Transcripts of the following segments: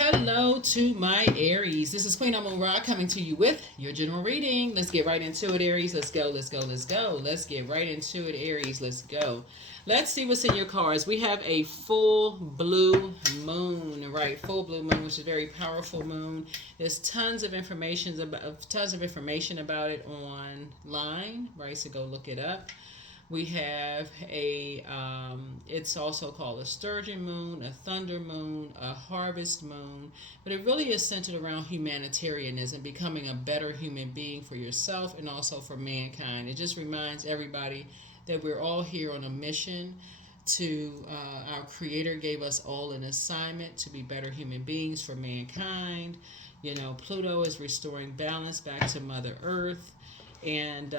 Hello to my Aries. This is Queen Amun Ra coming to you with your general reading. Let's get right into it, Aries. Let's go, let's go, let's go. Let's get right into it, Aries. Let's go. Let's see what's in your cards. We have a full blue moon, right? Full blue moon, which is a very powerful moon. There's tons of information about it online, right? So go look it up. We have it's also called a sturgeon moon, a thunder moon, a harvest moon, but it really is centered around humanitarianism, becoming a better human being for yourself and also for mankind. It just reminds everybody that we're all here on a mission to, our Creator gave us all an assignment to be better human beings for mankind. You know, Pluto is restoring balance back to Mother Earth, and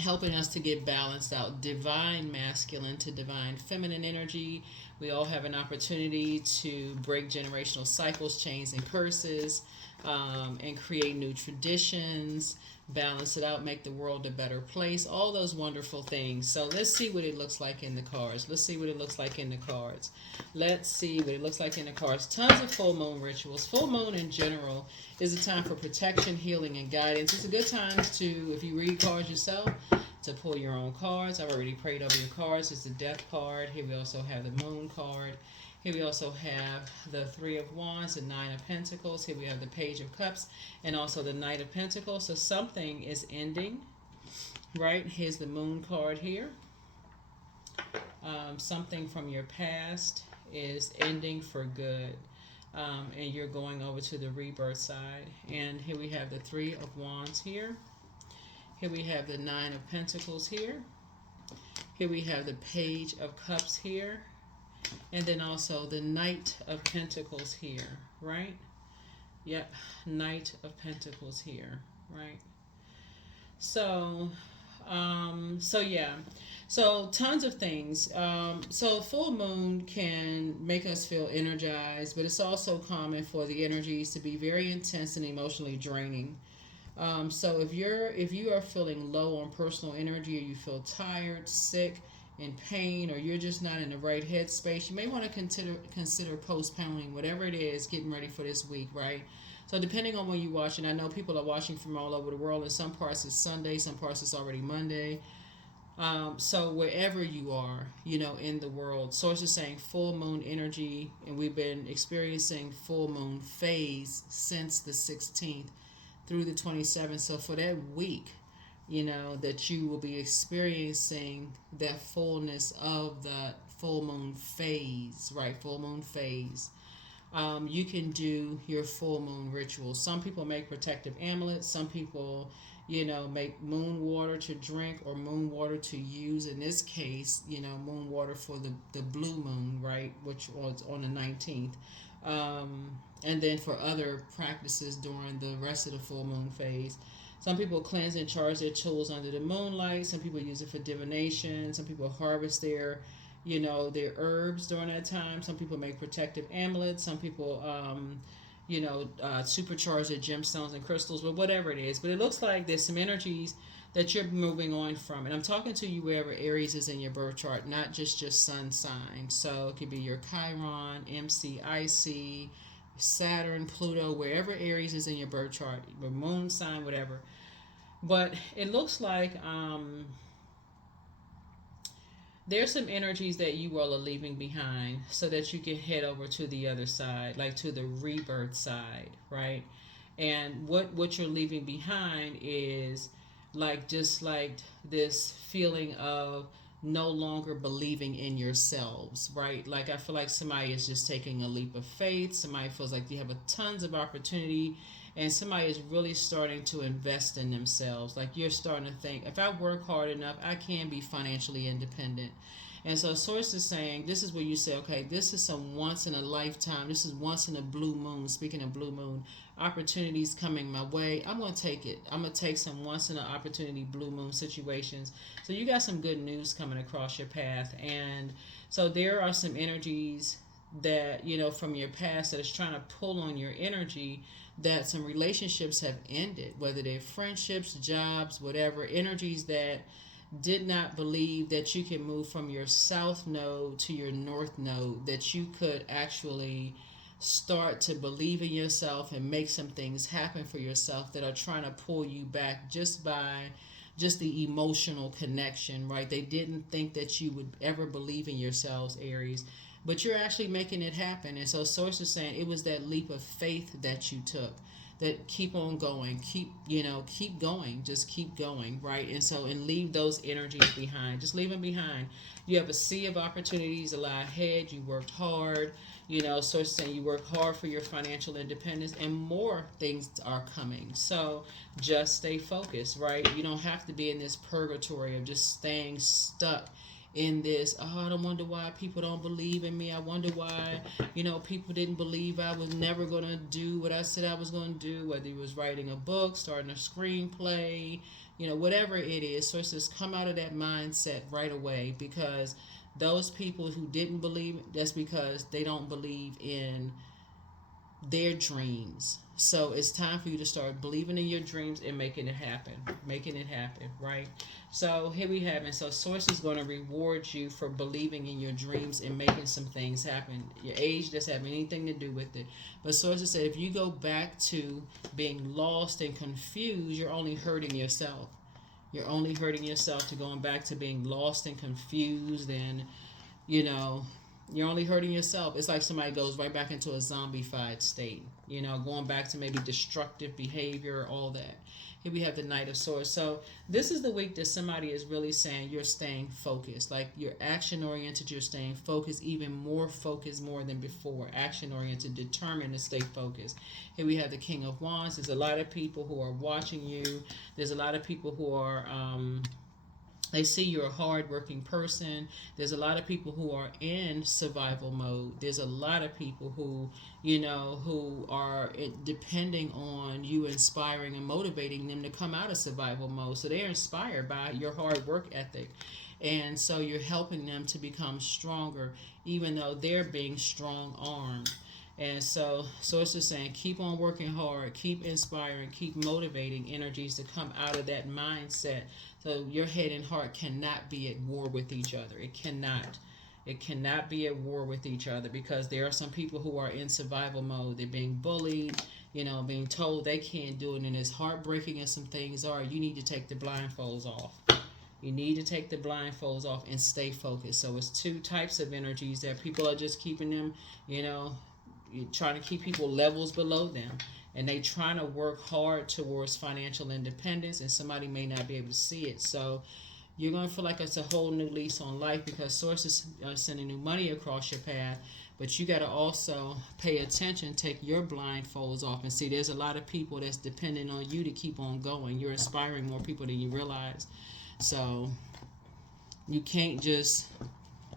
helping us to get balanced out, divine masculine to divine feminine energy. We all have an opportunity to break generational cycles, chains, and curses, and create new traditions, balance it out, make the world a better place, all those wonderful things. So let's see what it looks like in the cards. Let's see what it looks like in the cards. Let's see what it looks like in the cards. Tons of full moon rituals. Full moon in general is a time for protection, healing, and guidance. It's a good time to, if you read cards yourself, to pull your own cards. I've already prayed over your cards. It's the Death card. Here we also have the Moon card. Here we also have the Three of Wands, the Nine of Pentacles. Here we have the Page of Cups and also the Knight of Pentacles. So something is ending, right? Here's the Moon card here. Something from your past is ending for good. And you're going over to the rebirth side. And here we have the Three of Wands here. Here we have the Nine of Pentacles here. Here we have the Page of Cups here. And then also the Knight of Pentacles here, right? Yep, Knight of Pentacles here, right? So, yeah. So tons of things. So full moon can make us feel energized, but it's also common for the energies to be very intense and emotionally draining. So if you are feeling low on personal energy, or you feel tired, sick, in pain, or you're just not in the right headspace, you may want to consider postponing whatever it is, getting ready for this week, right? So depending on when you're watching, I know people are watching from all over the world. In some parts it's Sunday, some parts it's already Monday. So wherever you are, in the world, source is saying full moon energy, and we've been experiencing full moon phase since the 16th through the 27th. So for that week, that you will be experiencing that fullness of the full moon phase, right? Full moon phase. You can do your full moon rituals. Some people make protective amulets. Some people, make moon water to drink or moon water to use. In this case, moon water for the blue moon, right? Which was on the 19th. And then for other practices during the rest of the full moon phase. Some people cleanse and charge their tools under the moonlight. Some people use it for divination. Some people harvest their herbs during that time. Some people make protective amulets. Some people, supercharge their gemstones and crystals, but whatever it is. But it looks like there's some energies that you're moving on from. And I'm talking to you wherever Aries is in your birth chart, not just your sun sign. So it could be your Chiron, MCIC, Saturn, Pluto, wherever Aries is in your birth chart, your moon sign, whatever. But it looks like there's some energies that you all are leaving behind so that you can head over to the other side, like to the rebirth side, right? And what you're leaving behind is just like this feeling of no longer believing in yourselves, right? Like I feel like somebody is just taking a leap of faith. Somebody feels like you have tons of opportunity, and somebody is really starting to invest in themselves. Like you're starting to think, if I work hard enough, I can be financially independent. And so source is saying, this is where you say, okay, this is some once in a lifetime. This is once in a blue moon. Speaking of blue moon, opportunities coming my way. I'm going to take it. I'm going to take some once in an opportunity blue moon situations. So you got some good news coming across your path. And so there are some energies that, from your past that is trying to pull on your energy, that some relationships have ended, whether they're friendships, jobs, whatever, energies that did not believe that you can move from your south node to your north node, that you could actually start to believe in yourself and make some things happen for yourself that are trying to pull you back just by just the emotional connection, right? They didn't think that you would ever believe in yourselves, Aries, but you're actually making it happen. And so Source is saying it was that leap of faith that you took, that keep on going, keep going, just keep going, right? And so, and leave those energies behind, just leave them behind. You have a sea of opportunities that lie ahead. You worked hard, so it's saying you work hard for your financial independence, and more things are coming. So just stay focused, right? You don't have to be in this purgatory of just staying stuck in this. Oh, I don't wonder why people don't believe in me. I wonder why people didn't believe I was never going to do what I said I was going to do, whether it was writing a book, starting a screenplay, whatever it is. So it's just come out of that mindset right away, because those people who didn't believe, that's because they don't believe in their dreams. So it's time for you to start believing in your dreams and making it happen. Right? So here we have it. So Source is going to reward you for believing in your dreams and making some things happen. Your age doesn't have anything to do with it. But Source has said if you go back to being lost and confused, you're only hurting yourself. You're only hurting yourself to going back to being lost and confused, and you're only hurting yourself. It's like somebody goes right back into a zombified state, going back to maybe destructive behavior, all that. Here we have the Knight of Swords. So this is the week that somebody is really saying you're staying focused. Like you're action oriented, you're staying focused, even more focused more than before. Action oriented, determined to stay focused. Here we have the King of Wands. There's a lot of people who are watching you. There's a lot of people who are they see you're a hard-working person. There's a lot of people who are in survival mode. There's a lot of people who, who are depending on you inspiring and motivating them to come out of survival mode. So they're inspired by your hard work ethic. And so you're helping them to become stronger, even though they're being strong-armed. And so Source is saying, keep on working hard, keep inspiring, keep motivating energies to come out of that mindset. So your head and heart cannot be at war with each other. It cannot. It cannot be at war with each other, because there are some people who are in survival mode. They're being bullied, being told they can't do it. And as heartbreaking as some things are, you need to take the blindfolds off. You need to take the blindfolds off and stay focused. So it's two types of energies that people are just keeping them, you're trying to keep people levels below them, and they trying to work hard towards financial independence, and somebody may not be able to see it. So you're going to feel like it's a whole new lease on life, because Source is sending new money across your path. But you got to also pay attention, take your blindfolds off, and see there's a lot of people that's depending on you to keep on going. You're inspiring more people than you realize. So you can't just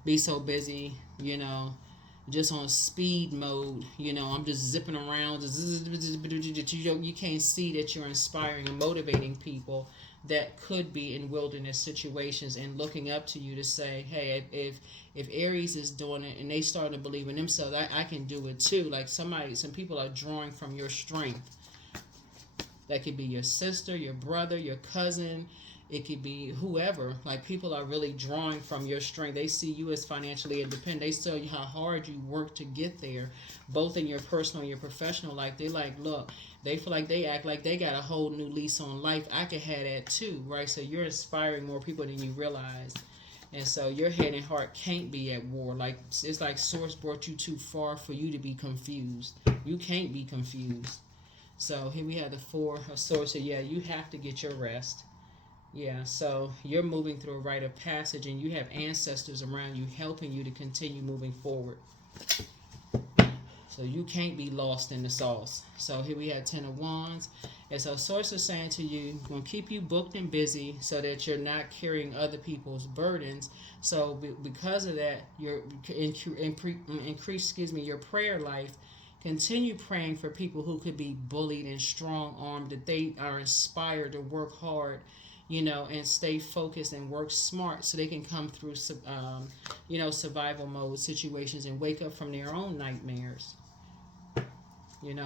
be so busy, just on speed mode, I'm just zipping around. You can't see that you're inspiring and motivating people that could be in wilderness situations and looking up to you to say, hey, if Aries is doing it and they start to believe in themselves, I can do it too. Like some people are drawing from your strength. That could be your sister, your brother, your cousin. It could be whoever. Like people are really drawing from your strength. They see you as financially independent. They tell you how hard you work to get there, both in your personal and your professional life. They like, look, they feel like they act like they got a whole new lease on life. I could have that too, right? So you're inspiring more people than you realize. And so your head and heart can't be at war. Like it's like Source brought you too far for you to be confused. You can't be confused. So here we have the Four of Swords. So yeah, you have to get your rest. Yeah, so you're moving through a rite of passage, and you have ancestors around you helping you to continue moving forward. So you can't be lost in the sauce. So here we have Ten of Wands. And so Source is saying to you, going to keep you booked and busy so that you're not carrying other people's burdens. So because of that, increase your prayer life. Continue praying for people who could be bullied and strong-armed, that they are inspired to work hard, and stay focused and work smart so they can come through, survival mode situations and wake up from their own nightmares.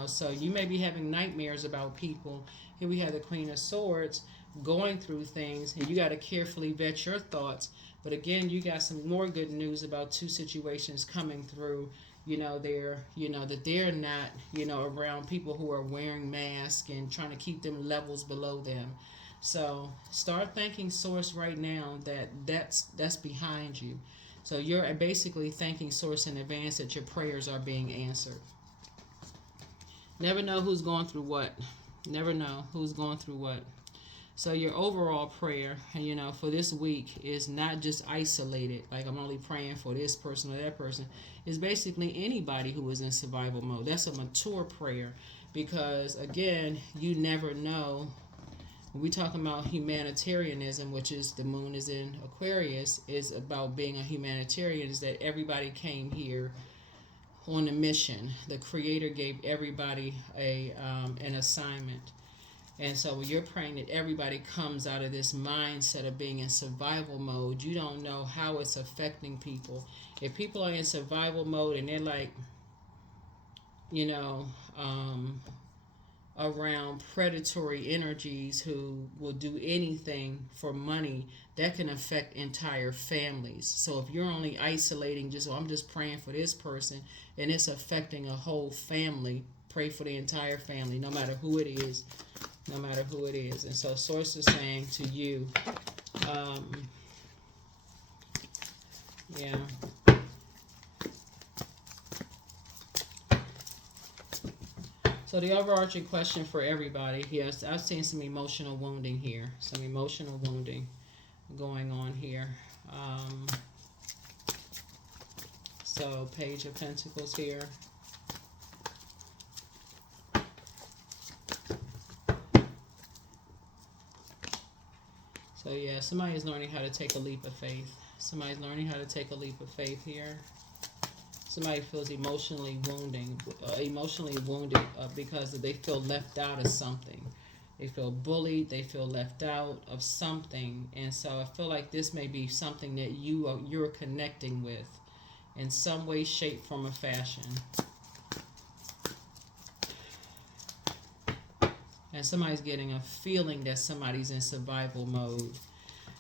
So you may be having nightmares about people. Here we have the Queen of Swords going through things, and you got to carefully vet your thoughts. But again, you got some more good news about two situations coming through that they're not, around people who are wearing masks and trying to keep them levels below them. So start thanking source right now that's behind you. So you're basically thanking source in advance that your prayers are being answered. Never know who's going through what. Never know who's going through what. So your overall prayer, for this week is not just isolated, like I'm only praying for this person or that person. It's basically anybody who is in survival mode. That's a mature prayer because, again, you never know. When we talk about humanitarianism, which is the moon is in Aquarius, is about being a humanitarian, is that everybody came here on a mission. The Creator gave everybody an assignment. And so when you're praying that everybody comes out of this mindset of being in survival mode, you don't know how it's affecting people. If people are in survival mode and they're like, around predatory energies who will do anything for money, that can affect entire families. So if you're only isolating, I'm just praying for this person, and it's affecting a whole family, pray for the entire family, no matter who it is. No matter who it is. And so source is saying to you, yeah. So the overarching question for everybody, yes, I've seen some emotional wounding here. Some emotional wounding going on here. So Page of Pentacles here. So yeah, somebody is learning how to take a leap of faith. Somebody's learning how to take a leap of faith here. Somebody feels emotionally wounded because they feel left out of something. They feel bullied. They feel left out of something. And so I feel like this may be something that you're connecting with in some way, shape, form, or fashion. And somebody's getting a feeling that somebody's in survival mode.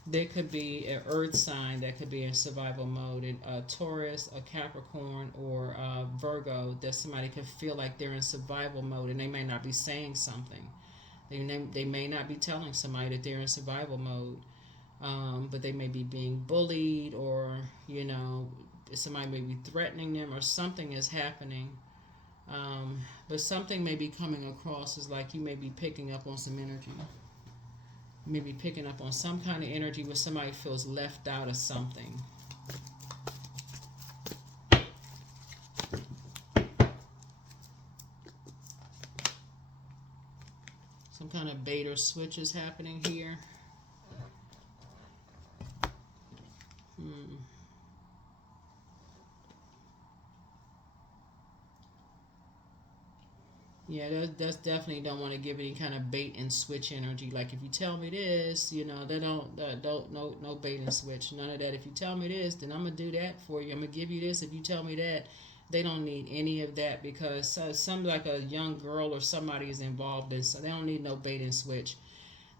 There could be an earth sign that could be in survival mode, a Taurus, a Capricorn, or a Virgo, that somebody could feel like they're in survival mode, and they may not be saying something. They may not be telling somebody that they're in survival mode, but they may be being bullied, or, somebody may be threatening them, or something is happening. But something may be coming across as like you may be picking up on some energy. You may be picking up on some kind of energy where somebody feels left out of something. Some kind of bait or switch is happening here. Yeah, that's definitely don't want to give any kind of bait and switch energy. Like if you tell me this, they don't no bait and switch, none of that. If you tell me this, then I'm gonna do that for you. I'm gonna give you this. If you tell me that, they don't need any of that because some like a young girl or somebody is involved in. So they don't need no bait and switch.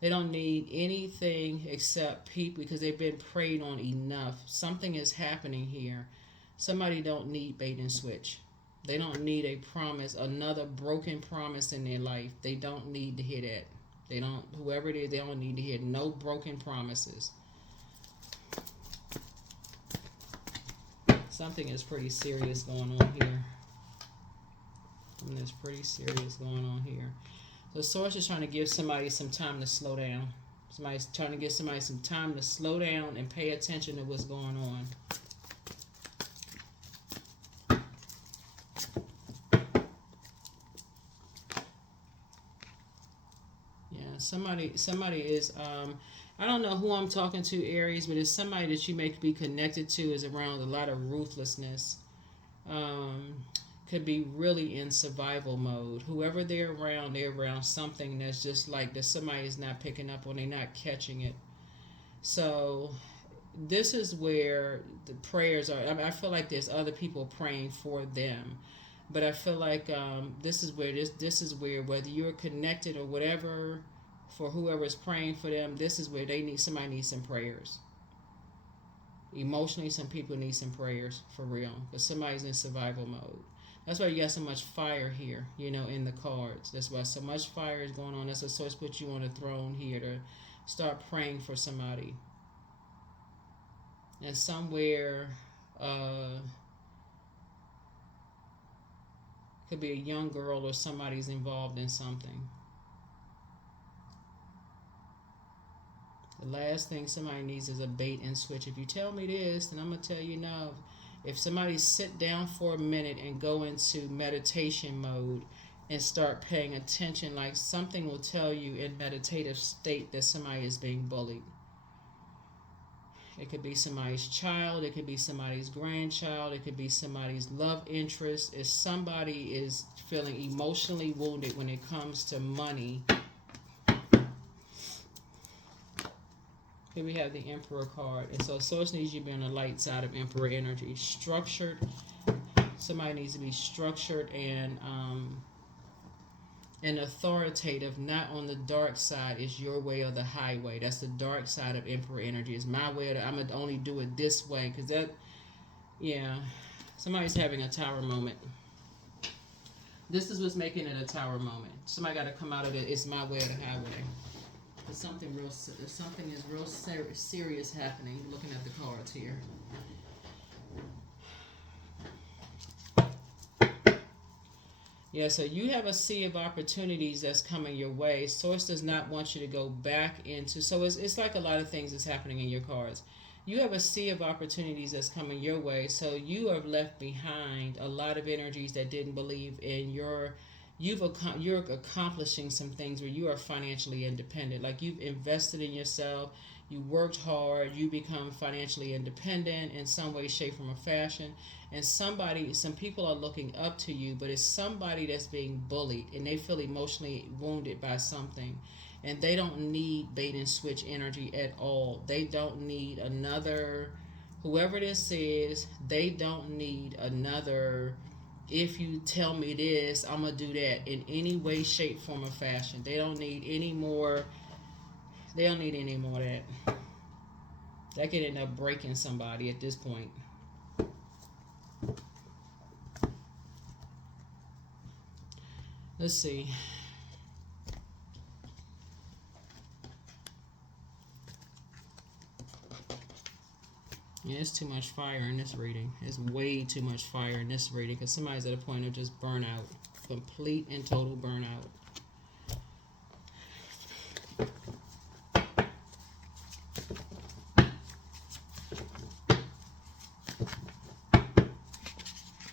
They don't need anything except people because they've been preyed on enough. Something is happening here. Somebody don't need bait and switch. They don't need a promise, another broken promise in their life. They don't need to hear that. They don't, whoever it is, they don't need to hear no broken promises. Something is pretty serious going on here. Something is pretty serious going on here. The source is trying to give somebody some time to slow down. Somebody's trying to give somebody some time to slow down and pay attention to what's going on. Somebody is I don't know who I'm talking to, Aries, but it's somebody that you may be connected to is around a lot of ruthlessness. Could be really in survival mode. Whoever they're around something that's just like that somebody is not picking up on, they're not catching it. So this is where the prayers are. I feel like there's other people praying for them. But I feel like this is where whether you're connected or whatever, for whoever is praying for them, this is where somebody needs some prayers. Emotionally, some people need some prayers for real, because somebody's in survival mode. That's why you got so much fire here, in the cards. That's why so much fire is going on. That's what source put you on the throne here, to start praying for somebody. And somewhere, could be a young girl or somebody's involved in something. The last thing somebody needs is a bait and switch. If you tell me this, then I'm going to tell you no. If somebody sit down for a minute and go into meditation mode and start paying attention, like something will tell you in meditative state that somebody is being bullied. It could be somebody's child, it could be somebody's grandchild, it could be somebody's love interest. If somebody is feeling emotionally wounded when it comes to money. Here we have the Emperor card. And so Source needs you to be on the light side of Emperor energy. Structured. Somebody needs to be structured and authoritative, not on the dark side. Is your way or the highway. That's the dark side of Emperor energy. It's my way. I'm going to only do it this way. Because that, yeah. Somebody's having a tower moment. This is what's making it a tower moment. Somebody got to come out of it. It's my way or the highway. Something is real serious happening. Looking at the cards here. Yeah, so you have a sea of opportunities that's coming your way. Source does not want you to go back into. So it's like a lot of things that's happening in your cards. You have a sea of opportunities that's coming your way. So you have left behind a lot of energies that didn't believe in you're accomplishing some things where you are financially independent. Like you've invested in yourself, you worked hard, you become financially independent in some way, shape, form, or fashion. And some people are looking up to you, but it's somebody that's being bullied and they feel emotionally wounded by something. And they don't need bait and switch energy at all. They don't need another, whoever this is, they don't need another. If you tell me this, I'm going to do that in any way, shape, form, or fashion. They don't need any more. They don't need any more of that. That could end up breaking somebody at this point. Let's see. Yeah, it's too much fire in this reading. It's way too much fire in this reading because somebody's at a point of just burnout. Complete and total burnout.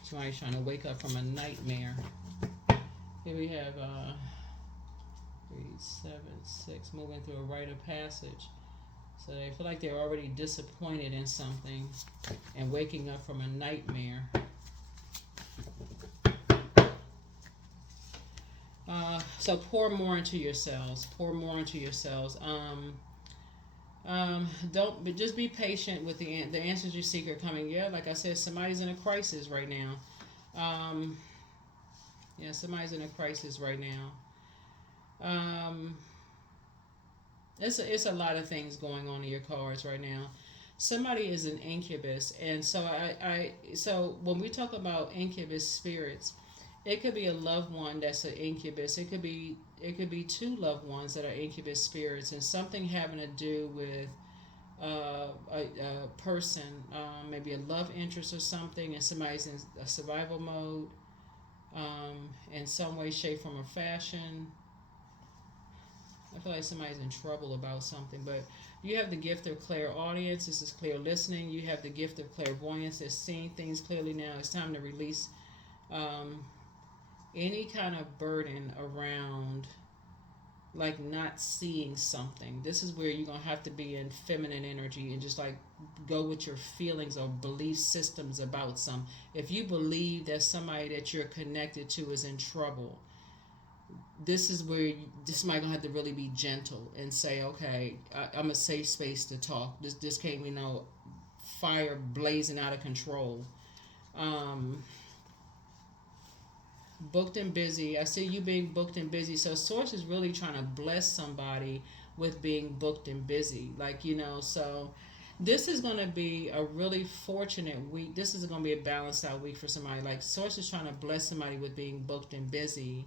Somebody's trying to wake up from a nightmare. Here we have 3, 7, 6, moving through a rite of passage. So they feel like they're already disappointed in something and waking up from a nightmare. So pour more into yourselves. Pour more into yourselves. Don't just be patient with the answers you seek are coming. Yeah, like I said, somebody's in a crisis right now. Yeah, somebody's in a crisis right now. It's a lot of things going on in your cards right now. Somebody is an incubus, and so so when we talk about incubus spirits, it could be a loved one that's an incubus. It could be two loved ones that are incubus spirits, and something having to do with a person, maybe a love interest or something, and somebody's in a survival mode, in some way, shape, form, or fashion. I feel like somebody's in trouble about something, but you have the gift of clairaudience. This is clear listening. You have the gift of clairvoyance. They're seeing things clearly now. It's time to release any kind of burden around like not seeing something. This is where you're going to have to be in feminine energy and just like go with your feelings or belief systems about some. If you believe that somebody that you're connected to is in trouble, this is where this might gonna have to really be gentle and say, okay, I'm a safe space to talk. This can't be no fire blazing out of control. Booked and busy. I see you being booked and busy. So Source is really trying to bless somebody with being booked and busy. Like, so This is going to be a really fortunate week. This is going to be a balanced out week for somebody. Like Source is trying to bless somebody with being booked and busy.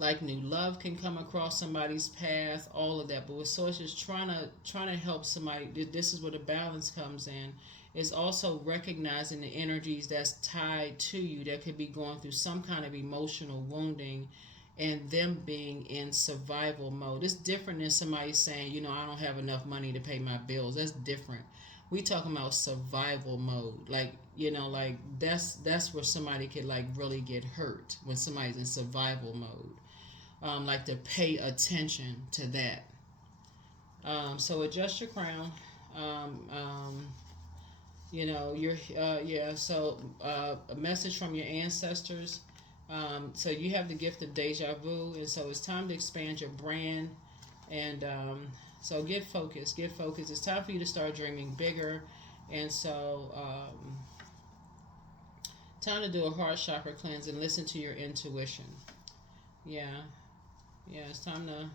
Like new love can come across somebody's path, all of that. But with Source is trying to help somebody. This is where the balance comes in. Is also recognizing the energies that's tied to you that could be going through some kind of emotional wounding, and them being in survival mode. It's different than somebody saying, you know, I don't have enough money to pay my bills. That's different. We talking about survival mode. Like, you know, like that's where somebody could like really get hurt when somebody's in survival mode. Like to pay attention to that. So adjust your crown. You know, you're yeah. So a message from your ancestors. So you have the gift of deja vu, and so it's time to expand your brand. And so get focused. Get focused. It's time for you to start dreaming bigger. And so time to do a heart chakra cleanse and listen to your intuition. Yeah. Yeah, it's time to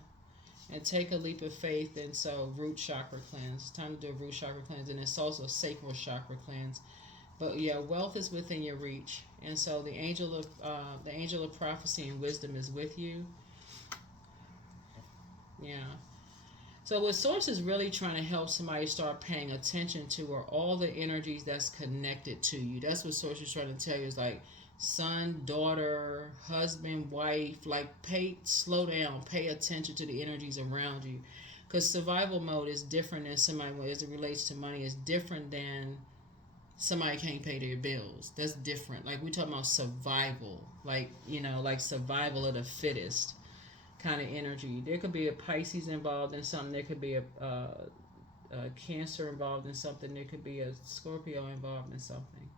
and take a leap of faith. And so root chakra cleanse. It's time to do a root chakra cleanse, and it's also a sacral chakra cleanse. But yeah, wealth is within your reach, and so the angel of prophecy and wisdom is with you. Yeah. So what Source is really trying to help somebody start paying attention to are all the energies that's connected to you. That's what Source is trying to tell you, is like son, daughter, husband, wife. Like slow down, pay attention to the energies around you, because survival mode is different than somebody, as it relates to money, is different than somebody can't pay their bills. That's different. Like we talking about survival, like, you know, like survival of the fittest kind of energy. There could be a Pisces involved in something. There could be a Cancer involved in something. There could be a Scorpio involved in something.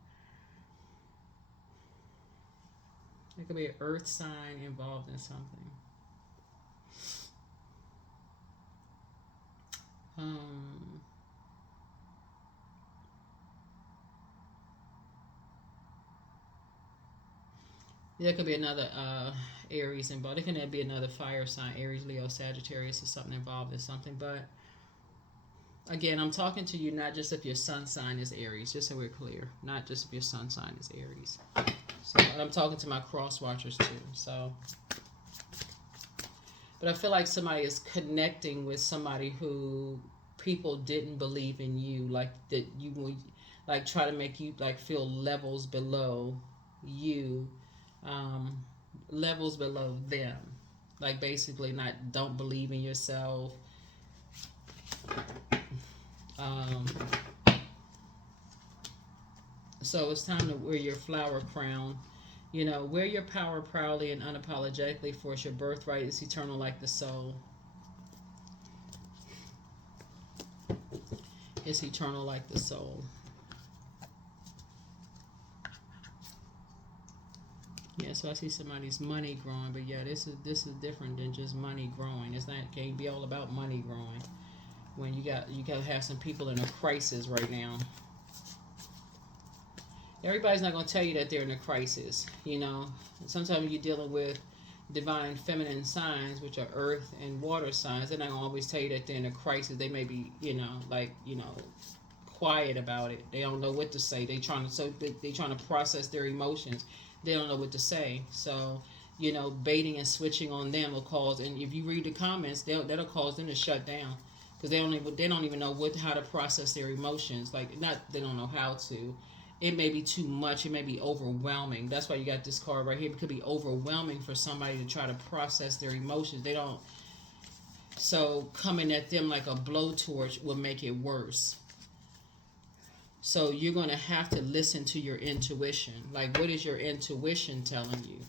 There could be an earth sign involved in something. There could be another Aries involved. There can be another fire sign, Aries, Leo, Sagittarius, or something involved in something. But again, I'm talking to you not just if your sun sign is Aries, just so we're clear. Not just if your sun sign is Aries. So, and I'm talking to my cross watchers too. So, but I feel like somebody is connecting with somebody who people didn't believe in you, like that you would, like try to make you like feel levels below you, levels below them, like basically don't believe in yourself. So it's time to wear your flower crown. You know, wear your power proudly and unapologetically, for it's your birthright. It's eternal like the soul. It's eternal like the soul. Yeah, so I see somebody's money growing, but yeah, this is different than just money growing. It's not, can't be all about money growing. When you gotta have some people in a crisis right now. Everybody's not going to tell you that they're in a crisis. You know, sometimes you're dealing with divine feminine signs, which are earth and water signs. They're not going to always tell you that they're in a crisis. They may be, you know, like, you know, quiet about it. They don't know what to say. They trying to process their emotions. They don't know what to say. So, you know, baiting and switching on them will cause. And if you read the comments, that'll cause them to shut down, because they don't even know how to process their emotions. Like, not they don't know how to. It may be too much. It may be overwhelming. That's why you got this card right here. It could be overwhelming for somebody to try to process their emotions. They don't. So coming at them like a blowtorch will make it worse. So you're going to have to listen to your intuition. Like, what is your intuition telling you?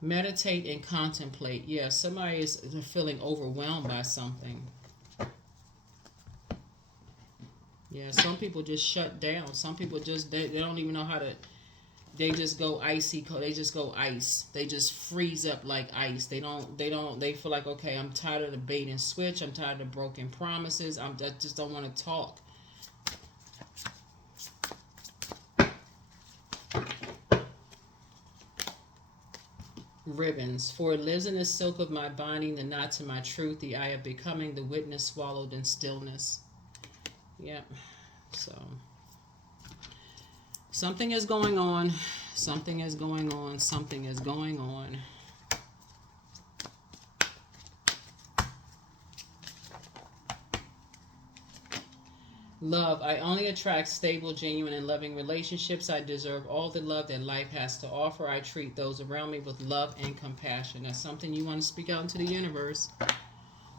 Meditate and contemplate. Yeah, somebody is feeling overwhelmed by something. Yeah, some people just shut down. Some people just, they don't even know how to, They just go icy cold. They just go ice. They just freeze up like ice. They feel like, okay, I'm tired of the bait and switch. I'm tired of the broken promises. I just don't want to talk. Ribbons. For it lives in the silk of my binding, the knots of my truth, the eye of becoming, the witness swallowed in stillness. Yep. So something is going on. Something is going on. Something is going on. Love. I only attract stable, genuine, and loving relationships. I deserve all the love that life has to offer. I treat those around me with love and compassion. That's something you want to speak out into the universe.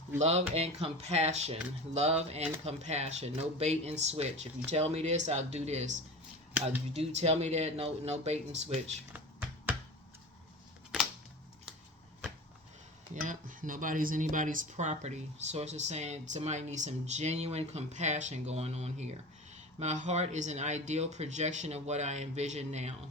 Love and compassion. Love and compassion. No bait and switch. If you tell me this, I'll do this. You do tell me that, no bait and switch. Yep, nobody's anybody's property. Source is saying somebody needs some genuine compassion going on here. My heart is an ideal projection of what I envision now.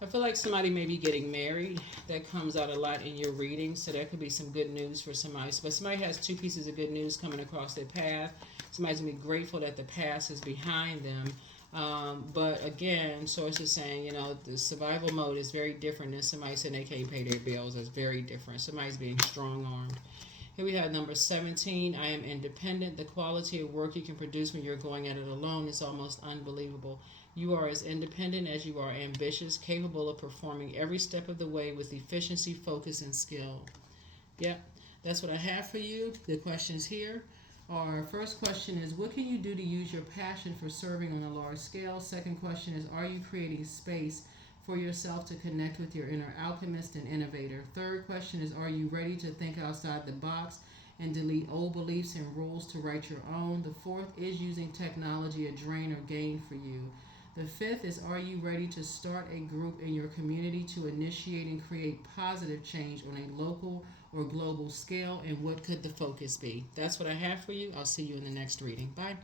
I feel like somebody may be getting married. That comes out a lot in your reading, so that could be some good news for somebody. But somebody has two pieces of good news coming across their path. Somebody's going to be grateful that the past is behind them. But again, source is saying, the survival mode is very different than somebody saying they can't pay their bills. That's very different. Somebody's being strong-armed. Here we have number 17. I am independent. The quality of work you can produce when you're going at it alone is almost unbelievable. You are as independent as you are ambitious, capable of performing every step of the way with efficiency, focus, and skill. Yep, that's what I have for you. The questions here are, first question is, what can you do to use your passion for serving on a large scale? Second question is, are you creating space for yourself to connect with your inner alchemist and innovator? Third question is, are you ready to think outside the box and delete old beliefs and rules to write your own? The fourth is, using technology a drain or gain for you? The fifth is, are you ready to start a group in your community to initiate and create positive change on a local or global scale? And what could the focus be? That's what I have for you. I'll see you in the next reading. Bye.